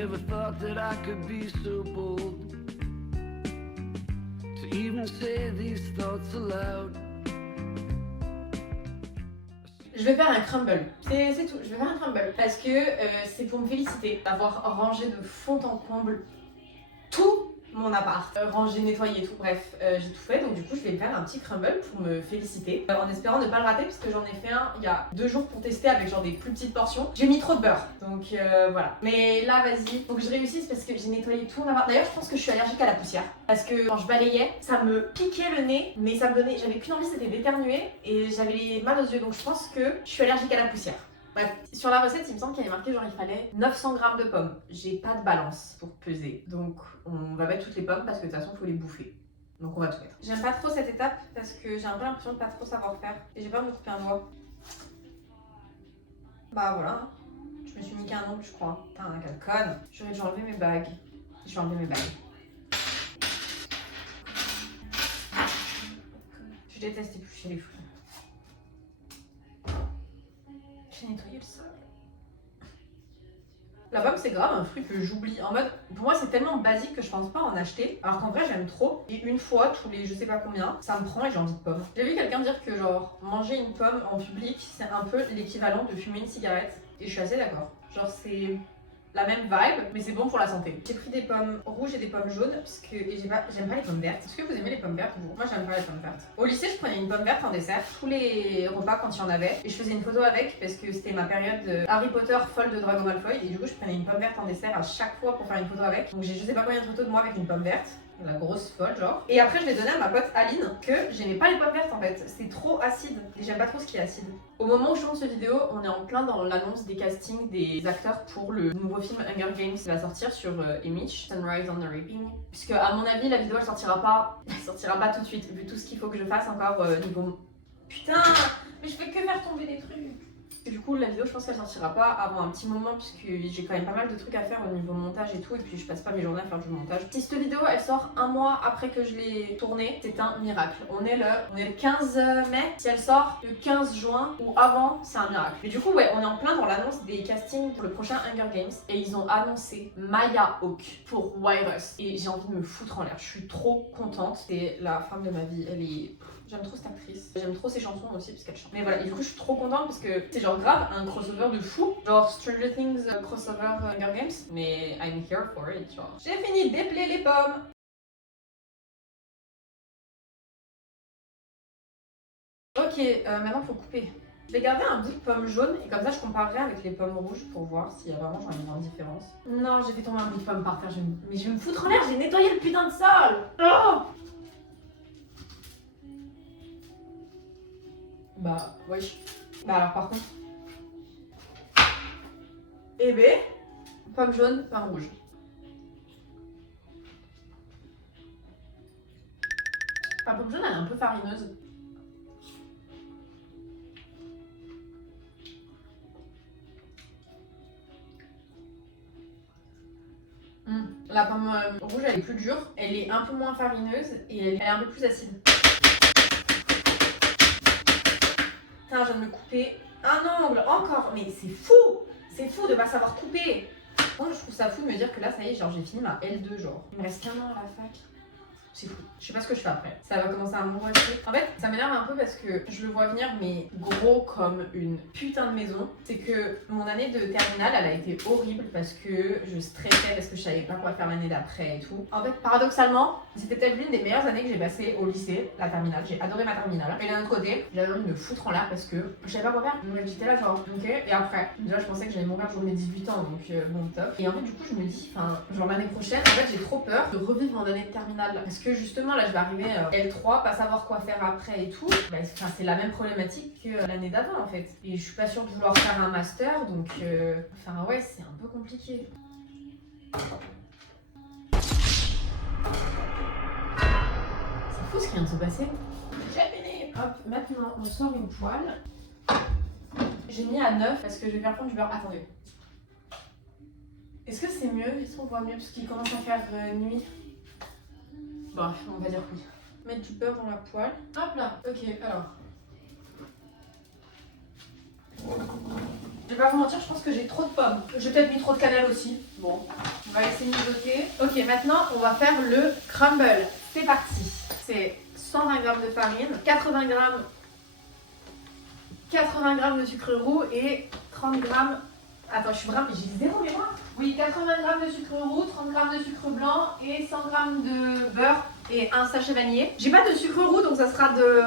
never thought that I could be so bold to even say these thoughts aloud. Je vais faire un crumble, c'est tout, je vais faire un crumble parce que c'est pour me féliciter d'avoir rangé de fond en comble tout mon appart, rangé, nettoyé et tout, bref, j'ai tout fait, donc du coup je vais faire un petit crumble pour me féliciter, en espérant ne pas le rater puisque j'en ai fait un il y a 2 jours pour tester avec genre des plus petites portions. J'ai mis trop de beurre, donc voilà. Mais là vas-y, faut que je réussisse parce que j'ai nettoyé tout mon appart. D'ailleurs je pense que je suis allergique à la poussière parce que quand je balayais, ça me piquait le nez, mais ça me donnait, j'avais qu'une envie, c'était d'éternuer et j'avais les mal aux yeux, donc je pense que je suis allergique à la poussière. Bref, sur la recette, il me semble qu'il y avait marqué genre il fallait 900 g de pommes. J'ai pas de balance pour peser, donc on va mettre toutes les pommes parce que de toute façon, il faut les bouffer. Donc on va tout mettre. J'aime pas trop cette étape parce que j'ai un peu l'impression de pas trop savoir faire et j'ai peur de me couper un doigt. Bah voilà, je me suis niqué un ongle, je crois. Putain, quelle conne. J'aurais dû enlever mes bagues. Je vais enlever mes bagues. Je déteste éplucher les fruits. J'ai nettoyé le sol. La pomme c'est grave un fruit que j'oublie. En mode, pour moi c'est tellement basique que je pense pas en acheter. Alors qu'en vrai j'aime trop. Et une fois tous les je sais pas combien, ça me prend et j'ai envie de pomme. J'ai vu quelqu'un dire que genre manger une pomme en public c'est un peu l'équivalent de fumer une cigarette. Et je suis assez d'accord. Genre c'est la même vibe, mais c'est bon pour la santé. J'ai pris des pommes rouges et des pommes jaunes parce que j'aime pas les pommes vertes. Est-ce que vous aimez les pommes vertes vous? Moi j'aime pas les pommes vertes. Au lycée je prenais une pomme verte en dessert tous les repas quand il y en avait et je faisais une photo avec parce que c'était ma période Harry Potter folle de Drago Malfoy et du coup je prenais une pomme verte en dessert à chaque fois pour faire une photo avec. Donc j'ai je sais pas combien de photos de moi avec une pomme verte. La grosse folle genre. Et après je l'ai donné à ma pote Aline que j'aimais pas les pommes vertes en fait, c'est trop acide et j'aime pas trop ce qui est acide. Au moment où je tourne cette vidéo, on est en plein dans l'annonce des castings des acteurs pour le nouveau film Hunger Games qui va sortir sur Image, Sunrise on the Reaping. Puisque à mon avis la vidéo elle sortira pas tout de suite vu tout ce qu'il faut que je fasse encore niveau... Putain, mais je fais que faire tomber des trucs. Et du coup la vidéo je pense qu'elle sortira pas avant un petit moment puisque j'ai quand même pas mal de trucs à faire au niveau montage et tout et puis je passe pas mes journées à faire du montage. Si cette vidéo elle sort un mois après que je l'ai tournée, c'est un miracle. On est le 15 mai, si elle sort le 15 juin ou avant, c'est un miracle. Mais du coup ouais, on est en plein dans l'annonce des castings pour le prochain Hunger Games et ils ont annoncé Maya Hawke pour Virus et j'ai envie de me foutre en l'air. Je suis trop contente, c'est la femme de ma vie, elle est... J'aime trop cette actrice, j'aime trop ses chansons aussi parce qu'elle chante. Mais voilà, et du coup je suis trop contente parce que c'est genre grave un crossover de fou. Genre Stranger Things crossover Hunger Games. Mais I'm here for it, genre. J'ai fini d'épeler les pommes. Ok, maintenant faut couper. Je vais garder un bout de pomme jaune et comme ça je comparerai avec les pommes rouges pour voir s'il y a vraiment genre une grande différence. Non, j'ai fait tomber un bout de pomme par terre, mais je vais me foutre en l'air, j'ai nettoyé le putain de sol. Oh bah, wesh. Bah alors par contre... Eh ben, pomme jaune, pain rouge. La pomme jaune elle est un peu farineuse. La pomme rouge elle est plus dure, elle est un peu moins farineuse et elle est un peu plus acide. Putain, je viens de me couper un ongle encore, mais c'est fou! C'est fou de pas savoir couper. Moi je trouve ça fou de me dire que là ça y est, genre j'ai fini ma L2 genre. Il me reste qu'un an à la fac. C'est fou. Je sais pas ce que je fais après. Ça va commencer à m'angoisser. En fait, ça m'énerve un peu parce que je le vois venir, mais gros comme une putain de maison. C'est que mon année de terminale, elle a été horrible parce que je stressais, parce que je savais pas quoi faire l'année d'après et tout. En fait, paradoxalement, c'était peut-être l'une des meilleures années que j'ai passées au lycée, la terminale. J'ai adoré ma terminale. Et d'un autre côté, j'avais envie de me foutre en l'air parce que je savais pas quoi faire. Donc j'étais là genre, ok. Et après, déjà je pensais que j'allais mourir le jour de mes 18 ans, donc bon, top. Et en fait, du coup, je me dis, enfin, genre l'année prochaine, en fait, j'ai trop peur de revivre mon année de terminale. Parce que justement là je vais arriver L3, pas savoir quoi faire après et tout, bah, c'est la même problématique que l'année d'avant en fait. Et je suis pas sûre de vouloir faire un master donc enfin ouais c'est un peu compliqué. C'est fou ce qui vient de se passer. J'ai fini. Hop, maintenant on sort une poêle. J'ai mis à 9 parce que je vais faire fondre du beurre. Attendez. Est-ce que c'est mieux? Est-ce qu'on voit mieux parce qu'il commence à faire nuit? Bon, on va dire oui. Mettre du beurre dans la poêle. Hop là, ok, alors. Je vais pas vous mentir, je pense que j'ai trop de pommes. J'ai peut-être mis trop de cannelle aussi. Bon, on va laisser mijoter. Ok, maintenant on va faire le crumble. C'est parti. C'est 120 g de farine, 80 g de sucre roux et 30 g. Attends, je suis vraiment. J'ai zéro mémoire. Oui, 80 g de sucre roux, 30 g de sucre blanc et 100 g de beurre et un sachet vanillé. J'ai pas de sucre roux donc ça sera de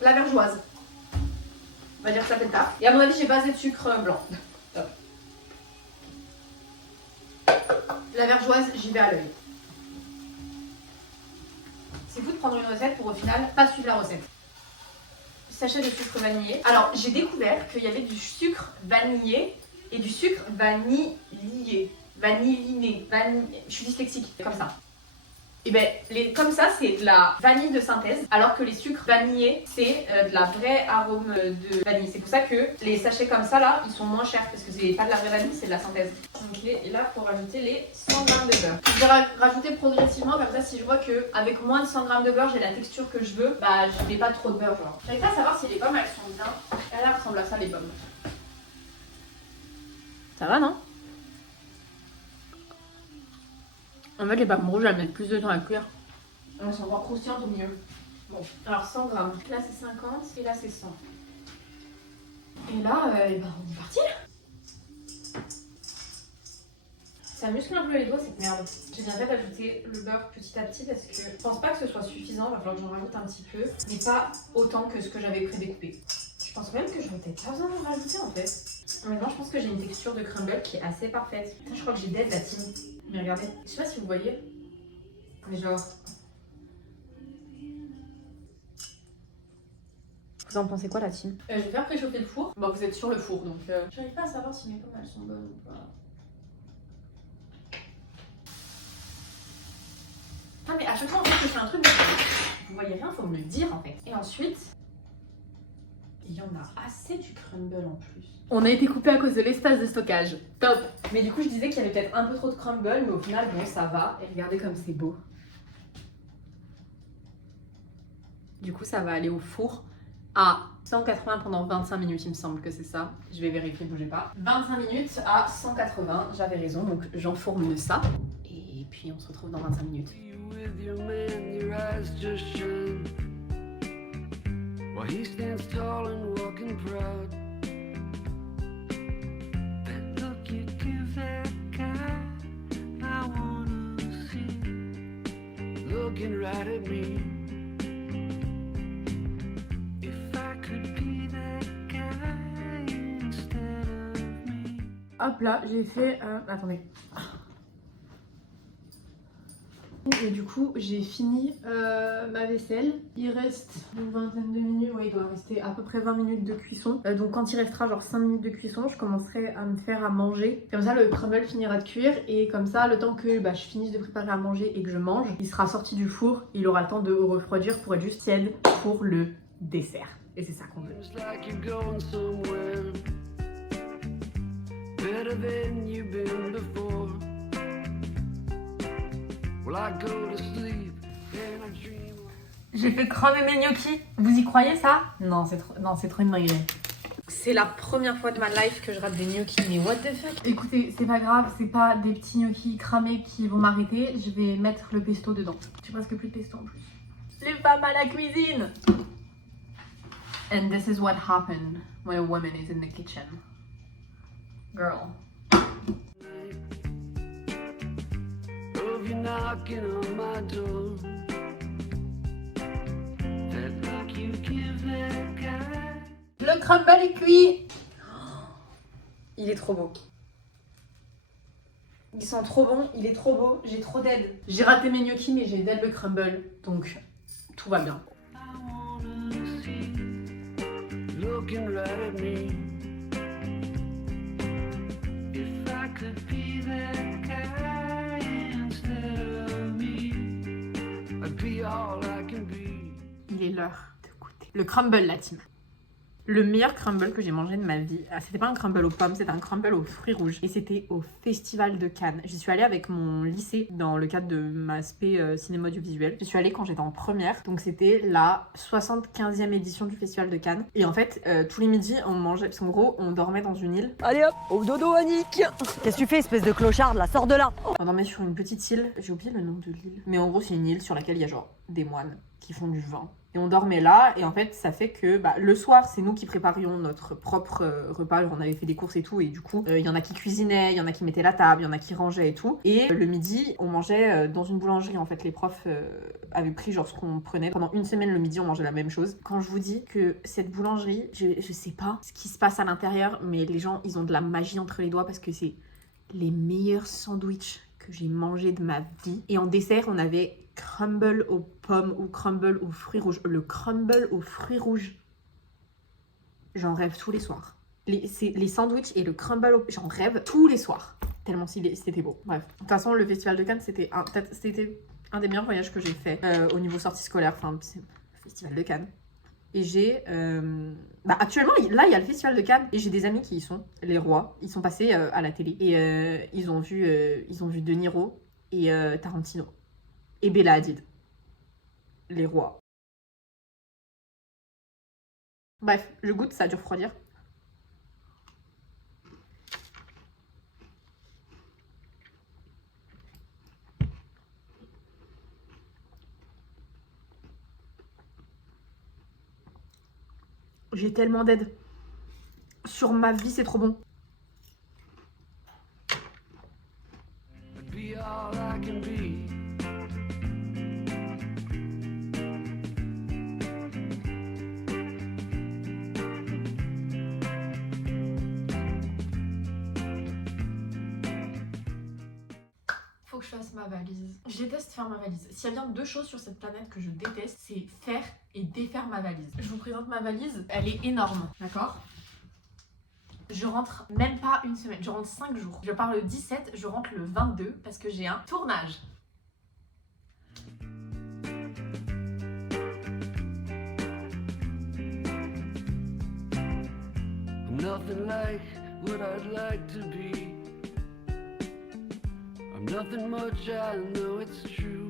la vergeoise. On va dire que ça fait le taf. Et à mon avis, j'ai pas assez de sucre blanc. Top. La vergeoise, j'y vais à l'œil. C'est fou de prendre une recette pour au final pas suivre la recette. Sachet de sucre vanillé. Alors, j'ai découvert qu'il y avait du sucre vanillé et du sucre vanillé. Vanilliné. Je suis dyslexique, comme ça. Et ben, comme ça, c'est de la vanille de synthèse, alors que les sucres vanillés, c'est de la vraie arôme de vanille. C'est pour ça que les sachets comme ça, là, ils sont moins chers, parce que c'est pas de la vraie vanille, c'est de la synthèse. Ok, et là, il faut rajouter les 100 g de beurre. Je vais rajouter progressivement, comme ça, si je vois qu'avec moins de 100 g de beurre, j'ai la texture que je veux, bah, je mets pas trop de beurre, genre. J'arrive pas à savoir si les pommes, elles sont bien. Elles ressemblent à ça, les pommes. Ça va, non? En fait, les pommes rouges, elles mettent plus de temps à cuire. Elles sont encore croustillantes au milieu. Bon, alors 100 grammes. Là, c'est 50 et là, c'est 100. Et là, on est parti. Ça muscle un peu les doigts, cette merde. J'ai bien fait d'ajouter le beurre petit à petit parce que je pense pas que ce soit suffisant. Il va falloir que j'en rajoute un petit peu, mais pas autant que ce que j'avais prédécoupé. Je pense même que j'aurais peut-être pas besoin d'en rajouter en fait. Maintenant, je pense que j'ai une texture de crumble qui est assez parfaite. Putain, je crois que j'ai dead la team. Mais regardez, je sais pas si vous voyez, mais genre. Vous en pensez quoi la team? Je vais faire préchauffer le four. Bon, vous êtes sur le four donc. J'arrive pas à savoir si mes pommes elles sont bonnes ou pas. Ah, mais à chaque fois en fait que je fais un truc, vous voyez rien, faut me le dire en fait. Et ensuite, il y en a assez du crumble en plus. On a été coupé à cause de l'espace de stockage. Top! Mais du coup, je disais qu'il y avait peut-être un peu trop de crumble, mais au final, bon, ça va. Et regardez comme c'est beau. Du coup, ça va aller au four à 180 pendant 25 minutes, il me semble que c'est ça. Je vais vérifier, bougez pas. 25 minutes à 180, j'avais raison, donc j'enfourne ça. Et puis, on se retrouve dans 25 minutes. With your man, your eyes just shine. While he stands tall and walking proud. That look you give that guy, I wanna see. Looking right at me. If I could be that guy instead of me. Hop là, j'ai fait... attendez. Et du coup, j'ai fini ma vaisselle. Il reste une vingtaine de minutes. Oui, il doit rester à peu près 20 minutes de cuisson. Donc quand il restera genre 5 minutes de cuisson, je commencerai à me faire à manger. Comme ça, le crumble finira de cuire. Et comme ça, le temps que je finisse de préparer à manger et que je mange, il sera sorti du four. Il aura le temps de refroidir pour être juste tiède pour le dessert. Et c'est ça qu'on veut. It's like you're going somewhere better than you've been before. Well, I go to sleep and I dream. J'ai fait cramer mes gnocchis. Vous y croyez ça? Non, c'est trop une dinguerie. C'est la première fois de ma life que je rate des gnocchis, mais what the fuck? Écoutez, c'est pas grave, c'est pas des petits gnocchis cramés qui vont m'arrêter. Je vais mettre le pesto dedans. J'ai presque plus de pesto en plus. Les femmes à la cuisine! And this is what happened when a woman is in the kitchen. Girl. Of you knocking on my door. That look you give that guy. Le crumble est cuit. Il est trop beau. Ils sont trop bons, il est trop beau, j'ai trop d'aide. J'ai raté mes gnocchis mais j'ai d'aide le crumble, donc tout va bien. I wanna see looking right at me. If I could be that guy instead of me, I'd be all I can be. Il est l'heure de goûter. Le crumble la team. Le meilleur crumble que j'ai mangé de ma vie, c'était pas un crumble aux pommes, c'était un crumble aux fruits rouges. Et c'était au Festival de Cannes. J'y suis allée avec mon lycée dans le cadre de ma spé cinéma audiovisuel. J'y suis allée quand j'étais en première. Donc c'était la 75e édition du Festival de Cannes. Et en fait, tous les midis, on mangeait, parce qu'en gros, on dormait dans une île. Allez hop, au dodo Annick. Qu'est-ce que tu fais, espèce de clochard, là, sors de là. On dormait sur une petite île, j'ai oublié le nom de l'île. Mais en gros, c'est une île sur laquelle il y a genre des moines qui font du vin. Et on dormait là, et en fait, ça fait que le soir, c'est nous qui préparions notre propre repas. On avait fait des courses et tout, et du coup, il y en a qui cuisinaient, il y en a qui mettaient la table, il y en a qui rangeaient et tout. Et le midi, on mangeait dans une boulangerie. En fait, les profs avaient pris genre ce qu'on prenait. Pendant une semaine, le midi, on mangeait la même chose. Quand je vous dis que cette boulangerie, je sais pas ce qui se passe à l'intérieur, mais les gens, ils ont de la magie entre les doigts parce que c'est les meilleurs sandwichs que j'ai mangés de ma vie. Et en dessert, on avait crumble aux pommes ou crumble aux fruits rouges. Le crumble aux fruits rouges, j'en rêve tous les soirs. Les sandwichs et le crumble, j'en rêve tous les soirs. Tellement c'était beau. Bref. De toute façon, le Festival de Cannes, c'était un des meilleurs voyages que j'ai fait au niveau sortie scolaire. Enfin, c'est le Festival de Cannes. Et j'ai... actuellement, là, il y a le Festival de Cannes. Et j'ai des amis qui y sont, les rois. Ils sont passés à la télé. Et ils ont vu De Niro et Tarantino. Et Bella Hadid. Les rois. Bref, je goûte, ça a dû refroidir. J'ai tellement d'aide. Sur ma vie, c'est trop bon. Be all I can be. Faut que je fasse ma valise. Je déteste faire ma valise. S'il y a bien deux choses sur cette planète que je déteste, c'est faire et défaire ma valise. Je vous présente ma valise. Elle est énorme, d'accord ? Je rentre même pas une semaine, je rentre 5 jours. Je pars le 17, je rentre le 22 parce que j'ai un tournage. I'm nothing like what I'd like to be. I'm nothing much, I know it's true.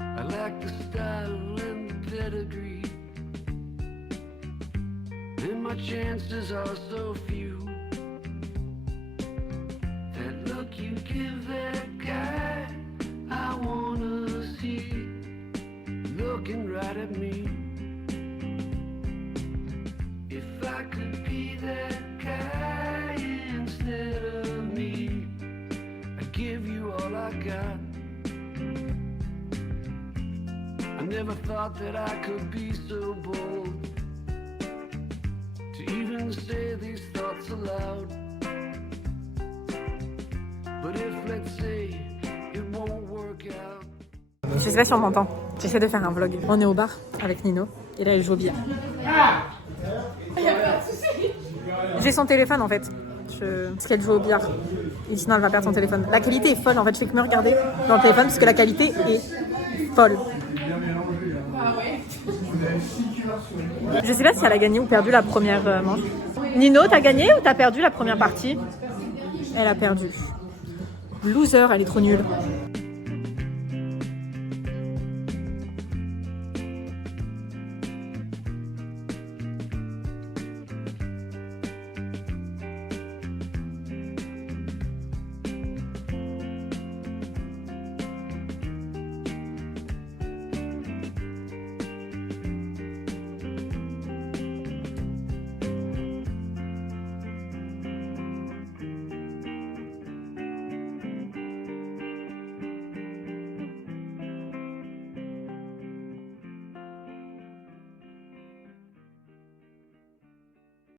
I lack the style and the pedigree, and my chances are so few. That look you give that guy, I wanna see, looking right at me. If I could be that guy instead of me, I'd give you all I got. I never thought that I could be so bold to even say these thoughts aloud. But if, let's say, it won't work out. Je sais pas si on m'entend. J'essaie de faire un vlog. On est au bar avec Nino et là il joue au billard. J'ai son téléphone en fait. Parce qu'elle joue au billard. Et sinon elle va perdre son téléphone. La qualité est folle en fait. Je fais que me regarder dans le téléphone parce que la qualité est folle. Je sais pas si elle a gagné ou perdu la première manche. Nino, t'as gagné ou t'as perdu la première partie? Elle a perdu. Loser, elle est trop nulle.